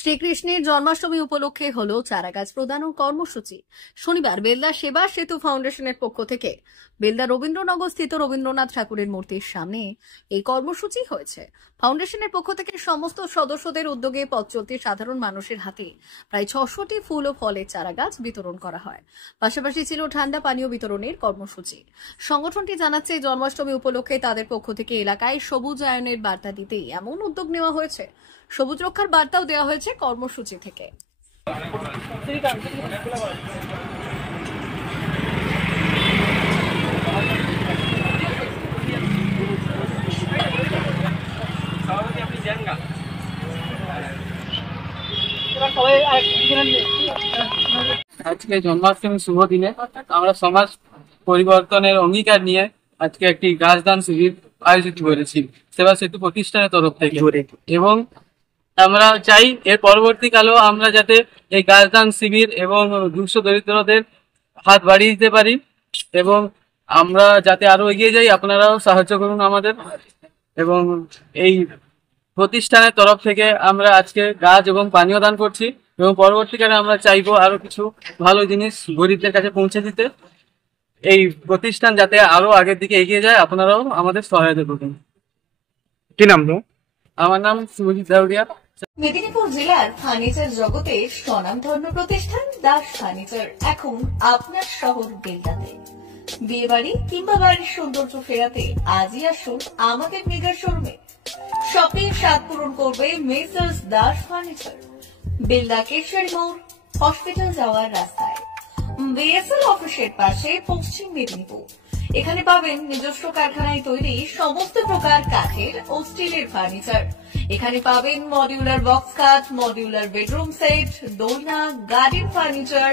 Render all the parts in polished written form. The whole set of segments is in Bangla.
শ্রীকৃষ্ণের জন্মাষ্টমী উপলক্ষে হলো চারাগাছ প্রদান ও কর্মসূচি। শনিবার বেলদা সেবা সেতু ফাউন্ডেশনের পক্ষ থেকে বেলদা রবীন্দ্রনগর স্থিত রবীন্দ্রনাথ ঠাকুরের মূর্তির সামনে এই কর্মসূচি হয়েছে। ফাউন্ডেশনের পক্ষ থেকে সমস্ত সদস্যদের উদ্যোগে পথ চলতি সাধারণ মানুষের হাতে প্রায় 600টি ফুল ও ফলের চারাগাছ বিতরণ করা হয়। পাশাপাশি ছিল ঠান্ডা পানীয় বিতরণের কর্মসূচি। সংগঠনটি জানাচ্ছে, জন্মাষ্টমী উপলক্ষে তাদের পক্ষ থেকে এলাকায় সবুজায়নের বার্তা দিতেই এমন উদ্যোগ নেওয়া হয়েছে। সবুজ রক্ষার বার্তাও দেওয়া হয়েছে কর্মসূচি থেকে। আজকে জন্মাষ্টমীর শুভ দিনে আমরা সমাজ পরিবর্তনের অঙ্গীকার নিয়ে আজকে একটি গাছদান শিবির আয়োজিত করেছি সেবা সেতু প্রতিষ্ঠানের তরফ থেকে। এবং আমরা চাই এর পরবর্তীকালেও আমরা যাতে এই গাছদান শিবির এবং দুঃস্থ দরিদ্রদের হাত বাড়িয়ে দিতে পারি এবং আমরা যাতে আরো এগিয়ে যাই। আপনারাও সাহায্য করুন আমাদের। এবং এই প্রতিষ্ঠানের তরফ থেকে আমরা আজকে গাছ এবং পানীয় দান করছি এবং পরবর্তীকালে আমরা চাইবো আরো কিছু ভালো জিনিস গরিবদের কাছে পৌঁছে দিতে। এই প্রতিষ্ঠান যাতে আরো আগের দিকে এগিয়ে যায়, আপনারাও আমাদের সহায়তা করুন। কি নাম তো? আমার নাম সুজিত দাউরিয়া। মেদিনীপুর জেলার ফার্নিচার জগতের স্বনামধন্য প্রতিষ্ঠান দাস ফার্নিচার এখন আপনার শহর বেলদাতে। বিয়ে বাড়ি কিংবা বাড়ির সৌন্দর্য ফেরাতে আজই আসুন আমাদের মেগা শোরুমে। শপিং স্বাদ পূরণ করবে মেসার্স দাস ফার্নিচার, বেলদা কেশরী মোড়, হসপিটাল যাওয়ার রাস্তায়, বিএসএল অফিসের পাশে, পশ্চিম মেদিনীপুর। এখানে পাবেন নিজস্ব কারখানায় তৈরি সমস্ত প্রকার কাঠের ও স্টিলের ফার্নিচার। এখানে পাবেন modular box cut, modular bedroom set, দোলনা, garden furniture,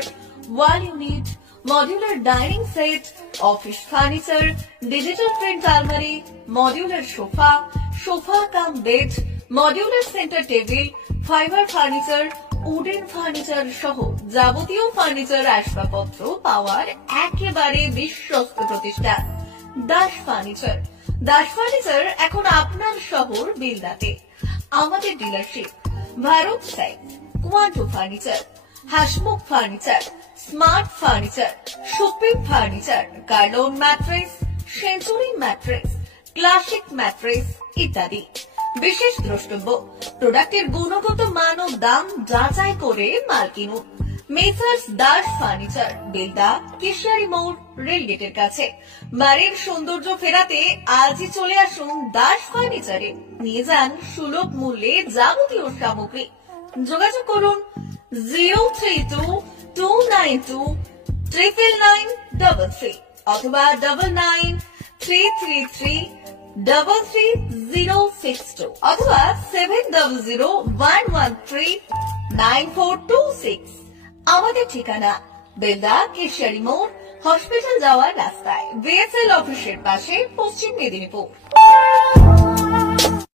wall unit, modular dining set, office furniture, digital print আলমারি, modular sofa, sofa cum bed, modular centre table, fibre furniture, wooden furniture সহ যাবতীয় ফার্নিচার আসবাবপত্র পাওয়ার একেবারে বিশ্বস্ত প্রতিষ্ঠান দাস ফার্নিচার। দাস ফার্নিচার এখন আপনার শহর বেলদাতে। আমাদের dealership Bharat side, Quanto furniture, Hasmukh furniture, smart furniture, supreme furniture, Kurlon mattress, century mattress, classic mattress ইত্যাদি। বিশেষ দ্রষ্টব্য, প্রোডাক্টের গুণগত মান ও দাম যাচাই করে মাল কিনুন। মেসার্স দাস ফার্নিচার, বেলদা কেশরী মোড়, রেলগেটের কাছে। বাড়ির সৌন্দর্য ফেরাতে আজই চলে আসুন দাস ফার্নিচারে। নিয়ে যান সুলভ মূল্যে যাবতীয় সামগ্রী। যোগাযোগ করুন 03229299933 অথবা 9933333062 অথবা 7001139426। আমাদের ঠিকানা বেলদা কেশরী মোড়, হসপিটাল যাওয়ার রাস্তায়, বিএসএল অফিসের পাশে, পশ্চিম মেদিনীপুর।